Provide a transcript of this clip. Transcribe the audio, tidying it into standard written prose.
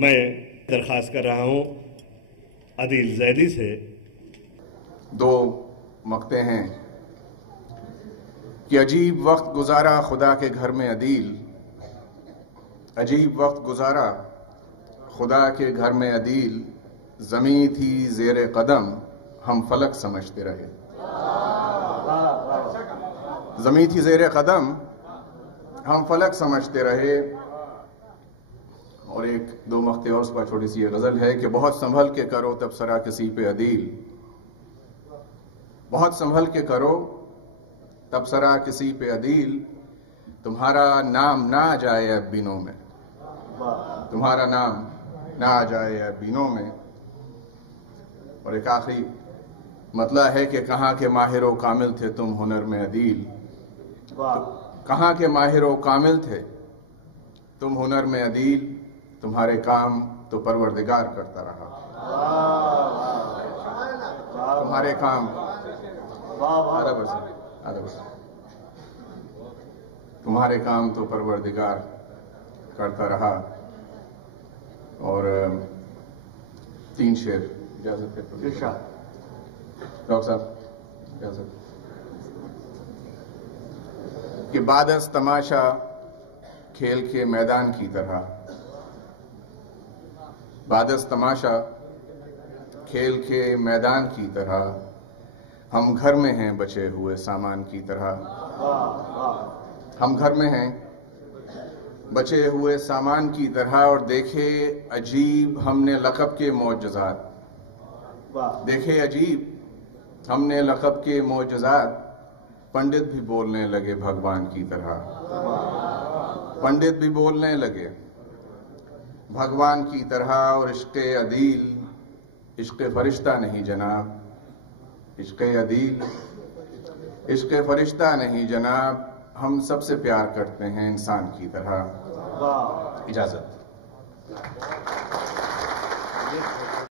میں درخواست کر رہا ہوں عدیل زیدی سے دو مقطع ہیں کہ عجیب وقت گزارا خدا کے گھر میں عدیل، عجیب وقت گزارا خدا کے گھر میں عدیل، زمیں تھی زیر قدم ہم فلک سمجھتے رہے، زمیں تھی زیر قدم ہم فلک سمجھتے رہے۔ اور ایک دو مقطع اور اس پر چھوٹی سی یہ غزل ہے کہ بہت سنبھل کے کرو تبصرہ کسی پہ عدیل، بہت سنبھل کے کرو تبصرہ کسی پہ عدیل، تمہارا نام نہ آ جائے اب بینوں میں، تمہارا نام نہ آ جائے اب بینوں میں۔ اور ایک آخری مطلع ہے کہ کہاں کے ماہر و کامل تھے تم ہنر میں عدیل، کہاں کے ماہر و کامل تھے تم ہنر میں عدیل، تمہارے کام تو پروردگار کرتا رہا، تمہارے کام تمہارے کام تو پروردگار کرتا رہا۔ اور تین شعر اجازت ہے ڈاکٹر صاحب اجازت کہ بعد از تماشا کھیل کے میدان کی طرح، بعد از تماشا کھیل کے میدان کی طرح، ہم گھر میں ہیں بچے ہوئے سامان کی طرح، ہم گھر میں ہیں بچے ہوئے سامان کی طرح، اور دیکھے عجیب ہم نے لقب کے معجزات، دیکھے عجیب ہم نے لقب کے معجزات، پنڈت بھی بولنے لگے بھگوان کی طرح، پنڈت بھی بولنے لگے بھگوان کی طرح۔ اور عشق عدیل عشق فرشتہ نہیں جناب، عشق عدیل عشق فرشتہ نہیں جناب، ہم سب سے پیار کرتے ہیں انسان کی طرح۔ اجازت۔